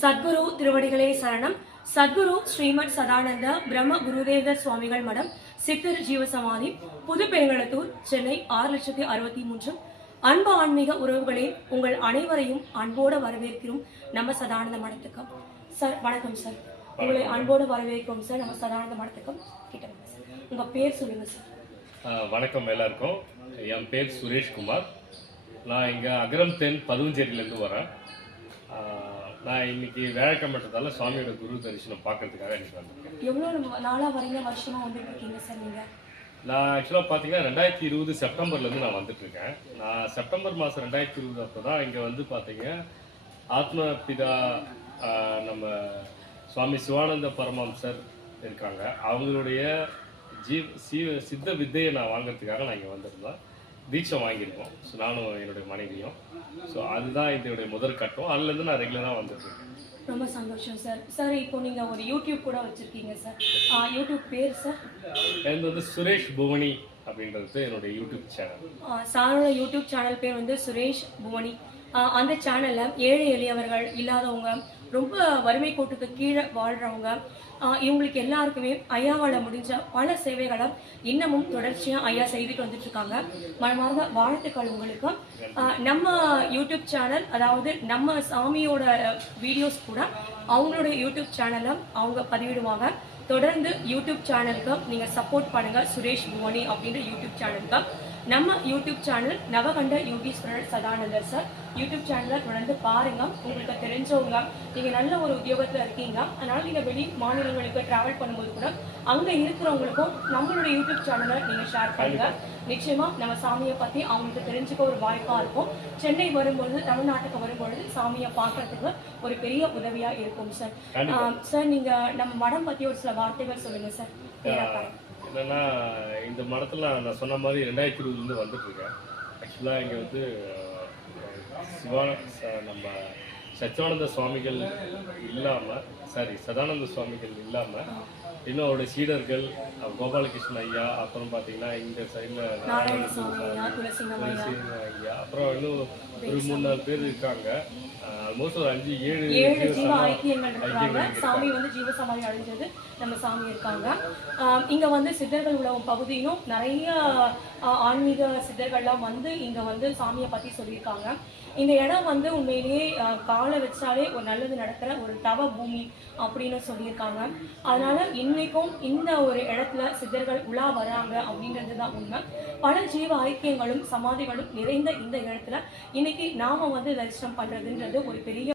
சத்குரு திருவடிகளே சரணம். சத்குரு ஸ்ரீமத் சதானந்த பிரம்ம குருதேவர் சுவாமிகள் மடம், சித்தர் ஜீவசமாதி, புதுப்பெருங்களத்தூர், சென்னை 6,63. அன்பு ஆன்மீக உறவுகளே, உங்கள் அனைவரையும் அன்போடு வரவேற்கிறோம் நம்ம சதானந்த மடத்துக்கு. சார் வணக்கம் சார். உங்களை அன்போடு வரவேற்கிறோம் சார் நம்ம சதானந்த மடத்துக்கு. கிட்ட உங்க பேர் சொல்லுங்க சார். வணக்கம் எல்லாருக்கும். என் பேர் சுரேஷ்குமார். நான் இங்கே அகரம் தென் பதுவஞ்சேரியிலேருந்து வரேன். நான் இன்னைக்கு வேலைக்கிழமைன்றதால சுவாமியோட குரு தரிசனம் பார்க்கறதுக்காக இன்னைக்கு வந்திருக்கேன். எவ்வளோ நாளாக வரீங்க, வருஷமாக வந்துட்டு இருக்கீங்க சார் நீங்கள்? நான் ஆக்சுவலாக பார்த்தீங்கன்னா 2020 செப்டம்பர்லேருந்து நான் வந்துட்டுருக்கேன். நான் செப்டம்பர் மாதம் 2020 அப்போ தான் இங்கே வந்து பார்த்தீங்க ஆத்ம பிதா நம்ம சுவாமி சிவானந்த பரமஹம்சர் இருக்காங்க. அவங்களுடைய சித்த வித்தையை நான் வாங்கிறதுக்காக நான் இங்கே வந்திருந்தேன். தீட்சை வாங்கியிருக்கோம். ஸோ நானும் என்னுடைய மனைவியும். ஸோ அதுதான் இதனுடைய முதல் கட்டம். அதுலேருந்து நான் ரெகுலராக வந்துட்டுருக்கேன். ரொம்ப சந்தோஷம் சார். சார் இப்போ நீங்கள் ஒரு யூடியூப் கூட வச்சுருக்கீங்க சார். யூடியூப் பேர் சார்? எனக்கு வந்து சுரேஷ் புவனி அப்படின்றது என்னுடைய யூடியூப் சேனல். சாரோட யூடியூப் சேனல் பேர் வந்து சுரேஷ் புவனி. அந்த சேனலில் ஏழை எளியவர்கள், இல்லாதவங்க, ரொம்ப வறுமை கோட்டுக்கு கீழே வாழ்கிறவங்க, இவங்களுக்கு எல்லாருக்குமே ஐயாவால் முடிஞ்ச பல சேவைகளை இன்னமும் தொடர்ச்சியாக ஐயா செய்துட்டு வந்துட்டு இருக்காங்க. மனமார்ந்த வாழ்த்துக்கள் உங்களுக்கு. நம்ம யூடியூப் சேனல், அதாவது நம்ம சாமியோட வீடியோஸ் கூட அவங்களோட யூடியூப் சேனலை அவங்க பதிவிடுவாங்க. தொடர்ந்து யூடியூப் சேனலுக்கு நீங்கள் சப்போர்ட் பண்ணுங்கள். சுரேஷ் புவனி அப்படின்ற யூடியூப் சேனலுக்கு. நம்ம YouTube channel Navakanda Yogeeswarar Sadanandar sir YouTube சேனலை தொடர்ந்து பாருங்க. உங்களுக்கு தெரிஞ்சவங்க, நீங்கள் நல்ல ஒரு உத்தியோகத்தில் இருக்கீங்க, அதனால நீங்கள் வெளி மாநிலங்களுக்கு ட்ராவல் பண்ணும்போது கூட அங்கே இருக்கிறவங்களுக்கும் நம்மளோட யூடியூப் சேனலை நீங்கள் ஷேர் பண்ணுங்க. நிச்சயமா நம்ம சாமியை பற்றி அவங்களுக்கு தெரிஞ்சுக்க ஒரு வாய்ப்பாக இருக்கும். சென்னை வரும்பொழுது, தமிழ்நாட்டுக்கு வரும்பொழுது சாமியை பார்க்கறதுக்கு ஒரு பெரிய உதவியாக இருக்கும் சார். சார் நீங்கள் நம்ம மடம் பற்றி ஒரு சில வார்த்தைகள் சொல்லுங்க சார். என்னன்னா, இந்த மடத்தில் நான் சொன்ன மாதிரி 2020 வந்துட்டு இருக்கேன். ஆக்சுவலாக இங்கே வந்து நம்ம சச்சிவானந்த சுவாமிகள் இல்லாமல், சதானந்த சுவாமிகள் இல்லாமல் இன்னும் அவருடைய சீடர்கள் கோபாலகிருஷ்ணன் ஐயா, அப்புறம் பார்த்தீங்கன்னா இந்த சைடில் ஐயா, அப்புறம் இன்னும் ஒரு 3-4 பேர் இருக்காங்க. ஆல்மோஸ்ட் ஒரு 5-7 சாமி வந்து ஜீவசமாதி அடைஞ்சது நம்ம சாமி இருக்காங்க. இங்க வந்து சித்தர்கள் உலகம் பகுதியிலும் நிறைய ஆன்மீக சித்தர்கள்லாம் வந்து இங்க வந்து சாமியை பத்தி சொல்லியிருக்காங்க. இந்த இடம் வந்து உண்மையிலேயே காலை வச்சாலே ஒரு நல்லது நடக்கிற ஒரு தவ பூமி அப்படின்னு சொல்லியிருக்காங்க. அதனால இன்னைக்கும் இந்த ஒரு இடத்துல சித்தர்கள் உலா வராங்க அப்படின்றது தான் உண்மை. பல ஜீவ ஐக்கியங்களும் சமாதிகளும் நிறைந்த இந்த இடத்துல இன்னைக்கு நாம வந்து தரிசனம் பண்றதுன்றது ஒரு பெரிய